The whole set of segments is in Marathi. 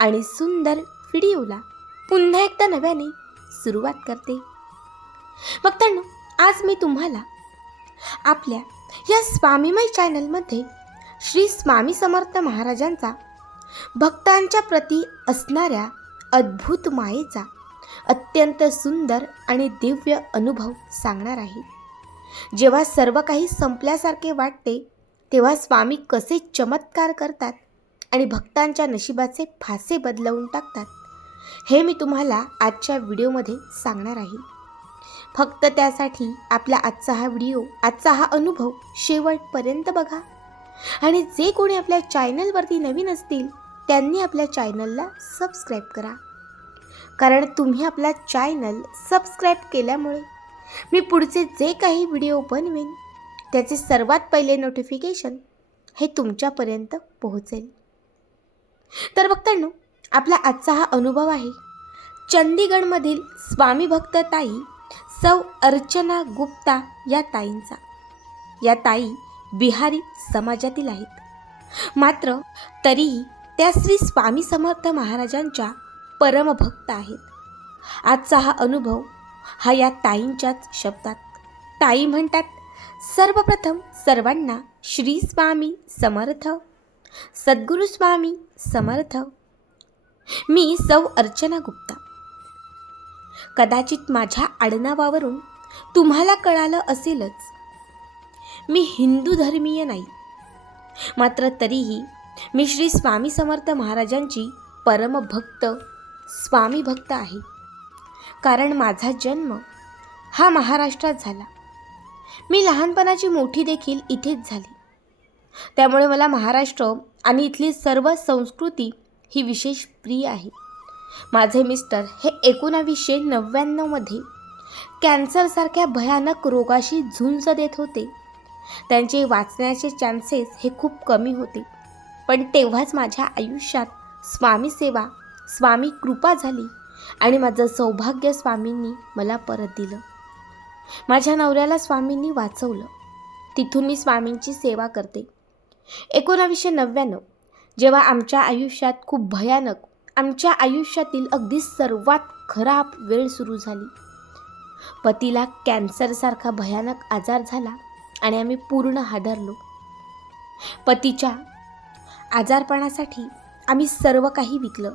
आणि सुंदर व्हिडिओला पुन्हा एकदा नव्याने सुरुवात करते. भक्तांनो आज मी तुम्हाला आपल्या या स्वामीमय चॅनलमध्ये श्री स्वामी समर्थ महाराजांचा भक्तांच्या प्रती असणाऱ्या अद्भुत मायेचा अत्यंत सुंदर आणि दिव्य अनुभव सांगणार आहे. जेव्हा सर्व काही संपल्यासारखे वाटते तेव्हा स्वामी कसे चमत्कार करतात आणि भक्तांच्या नशिबाचे फासे बदलवून टाकतात. हे मी तुम्हाला आजच्या व्हिडिओमध्ये सांगणार आहे. फक्त त्यासाठी आपला आजचा हा व्हिडिओ आजचा हा अनुभव शेवटपर्यंत बघा. आणि जे कोणी आपल्या चॅनलवरती नवीन असतील त्यांनी आपल्या चॅनलला सबस्क्राईब करा. कारण तुम्ही आपला चॅनल सबस्क्राईब केल्यामुळे मी पुढचे जे काही व्हिडिओ बनवेन त्याचे सर्वात पहिले नोटिफिकेशन हे तुमच्यापर्यंत पोहोचेल. तर बघतांनो आपला आजचा हा अनुभव आहे. चंदीगडमधील स्वामी भक्त ताई सौ अर्चना गुप्ता या ताईंचा. या ताई बिहारी समाजातील आहेत. मात्र तरीही त्या श्री स्वामी समर्थ महाराजांच्या परमभक्त आहेत. आजचा हा अनुभव हा या ताईंच्याच शब्दात. ताई म्हणतात सर्वप्रथम सर्वांना श्री स्वामी समर्थ सद्गुरू स्वामी समर्थ. मी सौ अर्चना गुप्ता. कदाचित माझ्या आडनावावरून तुम्हाला कळालं असेलच. मी हिंदू धर्मीय नाही. मात्र तरीही मी श्री स्वामी समर्थ महाराजांची परमभक्त स्वामी भक्त आहे. कारण माझा जन्म हा महाराष्ट्रात झाला. मी लहानपणाची मोठी देखील इथेच झाली. त्यामुळे मला महाराष्ट्र आणि इथली सर्व संस्कृती ही विशेष प्रिय आहे. माझे मिस्टर हे एकोणावीसशे नव्याण्णवमध्ये कॅन्सरसारख्या भयानक रोगाशी झुंज देत होते. त्यांचे वाचण्याचे चान्सेस हे खूप कमी होते. पण तेव्हाच माझ्या आयुष्यात स्वामी सेवा स्वामी कृपा झाली आणि माझं सौभाग्य स्वामींनी मला परत दिलं. माझ्या नवऱ्याला स्वामींनी वाचवलं. तिथून मी स्वामींची सेवा करते. एकोणावीसशे नव्याण्णव. जेव्हा आमच्या आयुष्यात खूप भयानक आमच्या आयुष्यातील अगदी सर्वात खराब वेळ सुरू झाली. पतीला कॅन्सरसारखा भयानक आजार झाला आणि आम्ही पूर्ण हादरलो. पतीच्या आजारपणासाठी आम्ही सर्व काही विकलं.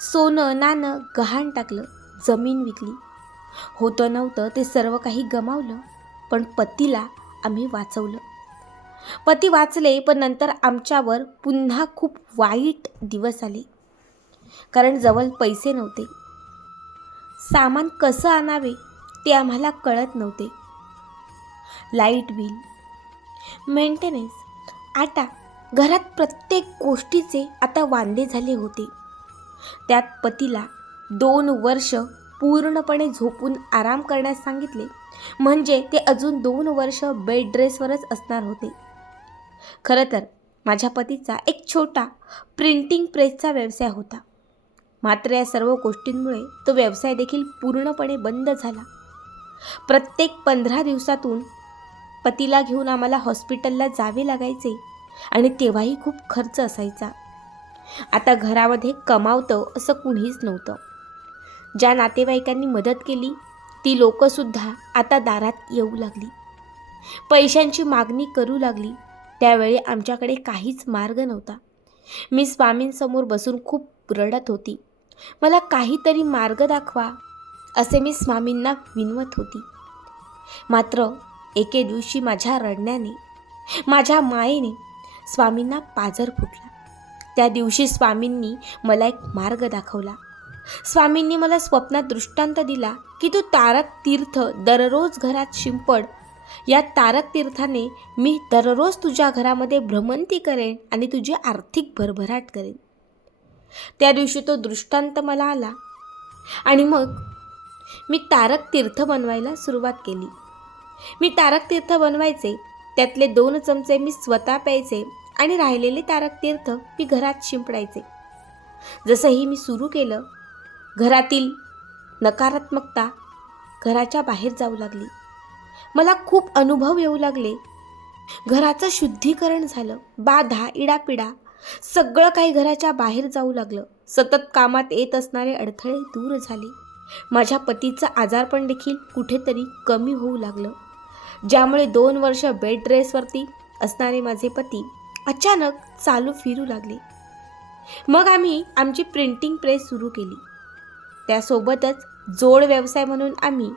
सोनं नाणं गहाण टाकलं जमीन विकली. होतं नव्हतं ते सर्व काही गमावलं पण पतीला आम्ही वाचवलं. पती वाचले पण नंतर आमच्यावर पुन्हा खूप वाईट दिवस आले. कारण जवळ पैसे नव्हते. सामान कसं आणावे ते आम्हाला कळत नव्हते. लाइट बिल मेंटेनन्स आता घरात प्रत्येक गोष्टीचे आता वांदे झाले होते. त्यात पतीला दोन वर्ष पूर्णपणे झोपून आराम करण्यास सांगितले. म्हणजे ते अजून दोन वर्ष बेड रेसवरच असणार होते. खरं तर माझ्या पतीचा एक छोटा प्रिंटिंग प्रेसचा व्यवसाय होता. मात्र या सर्व गोष्टींमुळे तो व्यवसाय देखील पूर्णपणे बंद झाला. प्रत्येक पंधरा दिवसातून पतीला घेऊन आम्हाला हॉस्पिटलला जावे लागायचे आणि तेव्हाही खूप खर्च असायचा. आता घरामध्ये कमावतं असं कुणीच नव्हतं. ज्या नातेवाईकांनी मदत केली ती लोकंसुद्धा आता दारात येऊ लागली. पैशांची मागणी करू लागली. त्यावेळी आमच्याकडे काहीच मार्ग नव्हता. मी स्वामींसमोर बसून खूप रडत होती. मला काहीतरी मार्ग दाखवा असे मी स्वामींना विनवत होती. मात्र एके दिवशी माझ्या रडण्याने माझ्या मायेने स्वामींना पाजर फुटला. त्या दिवशी स्वामींनी मला एक मार्ग दाखवला. स्वामींनी मला स्वप्नात दृष्टांत दिला की तू तारक तीर्थ दररोज घरात शिंपड या तारक तीर्थाने मी दररोज तुझ्या घरामध्ये भ्रमंती करेन आणि तुझी आर्थिक भरभराट करेन. त्या दिवशी तो दृष्टांत मला आला आणि मग मी तारक तीर्थ बनवायला सुरुवात केली. मी तारक तीर्थ बनवायचे त्यातले दोन चमचे मी स्वतः प्यायचे आणि राहिलेले तारक तीर्थ मी घरात शिंपडायचे. जसंही मी सुरू केलं घरातील नकारात्मकता घराच्या बाहेर जाऊ लागली. मला खूप अनुभव येऊ लागले. घराचं शुद्धीकरण झालं. बाधा इडापिडा सगळं काही घराच्या बाहेर जाऊ लागलं. सतत कामात येत असणारे अडथळे दूर झाले. माझ्या पतीचं आजारपण देखील कुठेतरी कमी होऊ लागलं. ज्यामुळे दोन वर्ष बेड रेसवरती असणारे माझे पती अचानक चालू फिरू लागले. मग आम्ही आमची प्रिंटिंग प्रेस सुरू केली. त्यासोबतच जोड व्यवसाय म्हणून आम्ही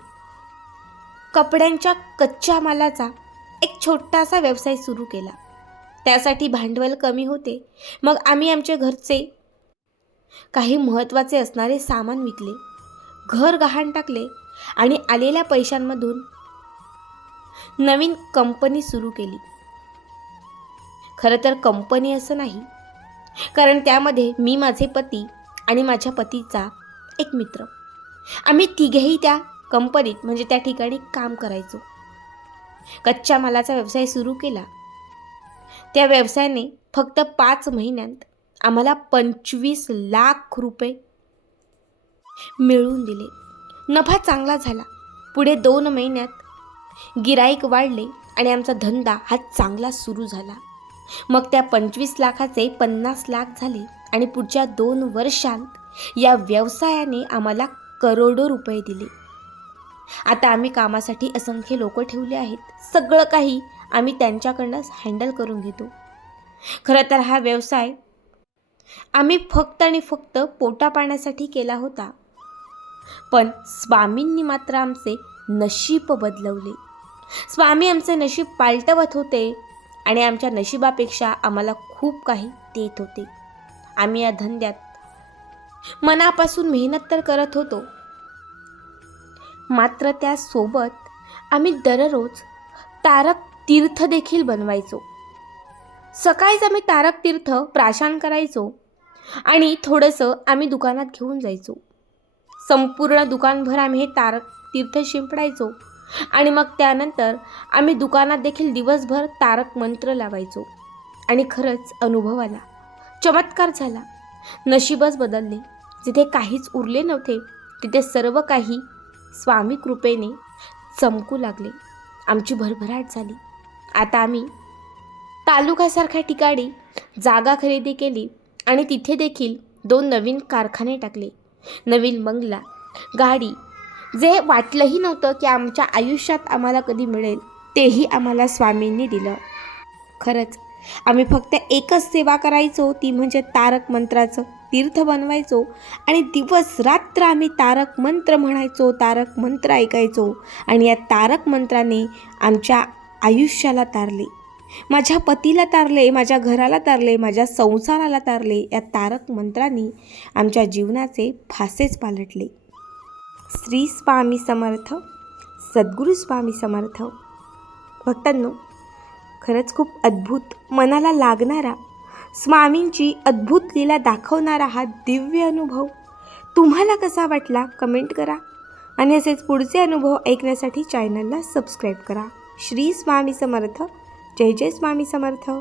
कपड्यांच्या कच्च्या मालाचा एक छोटासा व्यवसाय सुरू केला. त्यासाठी भांडवल कमी होते. मग आम्ही आमचे घरचे काही महत्त्वाचे असणारे सामान विकले. घर गहाण टाकले आणि आलेल्या पैशांमधून नवीन कंपनी सुरू केली. खरं तर कंपनी असं नाही कारण त्यामध्ये मी माझे पती आणि माझ्या पतीचा एक मित्र. आम्ही तिघेही त्या कंपनीत म्हणजे त्या ठिकाणी काम करायचो. कच्च्या मालाचा व्यवसाय सुरू केला. त्या व्यवसायाने फक्त पाच महिन्यात आम्हाला पंचवीस लाख रुपये मिळवून दिले. नफा चांगला झाला. पुढे दोन महिन्यात गिराईक वाढले आणि आमचा धंदा हा चांगला सुरू झाला. मग त्या पंचवीस लाखाचे पन्नास लाख झाले आणि पुढच्या दोन वर्षांत या व्यवसायाने आम्हाला करोडो रुपये दिले. आता आम्ही कामासाठी असंख्य लोक ठेवले आहेत. सगळं काही आम्ही त्यांच्याकडनंच हँडल करून घेतो. खरं तर हा व्यवसाय आम्ही फक्त आणि फक्त पोटा पाण्यासाठी केला होता. पण स्वामींनी मात्र आमचे नशीब बदलवले. स्वामी आमचे नशीब पालटवत होते आणि आमच्या नशिबापेक्षा आम्हाला खूप काही देत होते. आम्ही या धंद्यात मनापासून मेहनत तर करत होतो मात्र त्यासोबत आम्ही दररोज तारक तीर्थ देखील बनवायचो. सकाळीच आम्ही तारक तीर्थ प्राशन करायचो आणि थोडंसं आम्ही दुकानात घेऊन जायचो. संपूर्ण दुकानभर आम्ही हे तारक तीर्थ शिंपडायचो आणि मग त्यानंतर आम्ही दुकानात देखील दिवसभर तारक मंत्र लावायचो. आणि खरंच अनुभव आला. चमत्कार झाला. नशीबच बदलले. जिथे काहीच उरले नव्हते तिथे सर्व काही स्वामी कृपेने चमकू लागले. आमची भरभराट झाली. आता आम्ही तालुक्यासारख्या ठिकाणी जागा खरेदी केली आणि तिथे देखील दोन नवीन कारखाने टाकले. नवीन बंगला गाडी. जे वाटलंही नव्हतं की आमच्या आयुष्यात आम्हाला कधी मिळेल तेही आम्हाला स्वामींनी दिलं. खरंच आम्ही फक्त एकच सेवा करायचो ती म्हणजे तारक मंत्राचं. तीर्थ बनवायचो. आणि दिवस रात्र आम्ही तारक मंत्र म्हणायचो तारक मंत्र ऐकायचो. आणि या तारक मंत्राने आमच्या आयुष्याला तारले. माझ्या पतीला तारले माझ्या घराला तारले माझ्या संसाराला तारले. या तारक मंत्रांनी आमच्या जीवनाचे फासेच पालटले. श्री स्वामी समर्थ सद्गुरू स्वामी समर्थ. भक्तांनो खरंच खूप अद्भुत मनाला लागणारा स्वामींची अद्भुत लीला दाखवणारा हा दिव्य अनुभव. तुम्हाला कसा वाटला? कमेंट करा. आणि असेच पुढचे अनुभव ऐकण्यासाठी चॅनलला सबस्क्राईब करा. श्री स्वामी समर्थ. जय जय स्वामी समर्थ.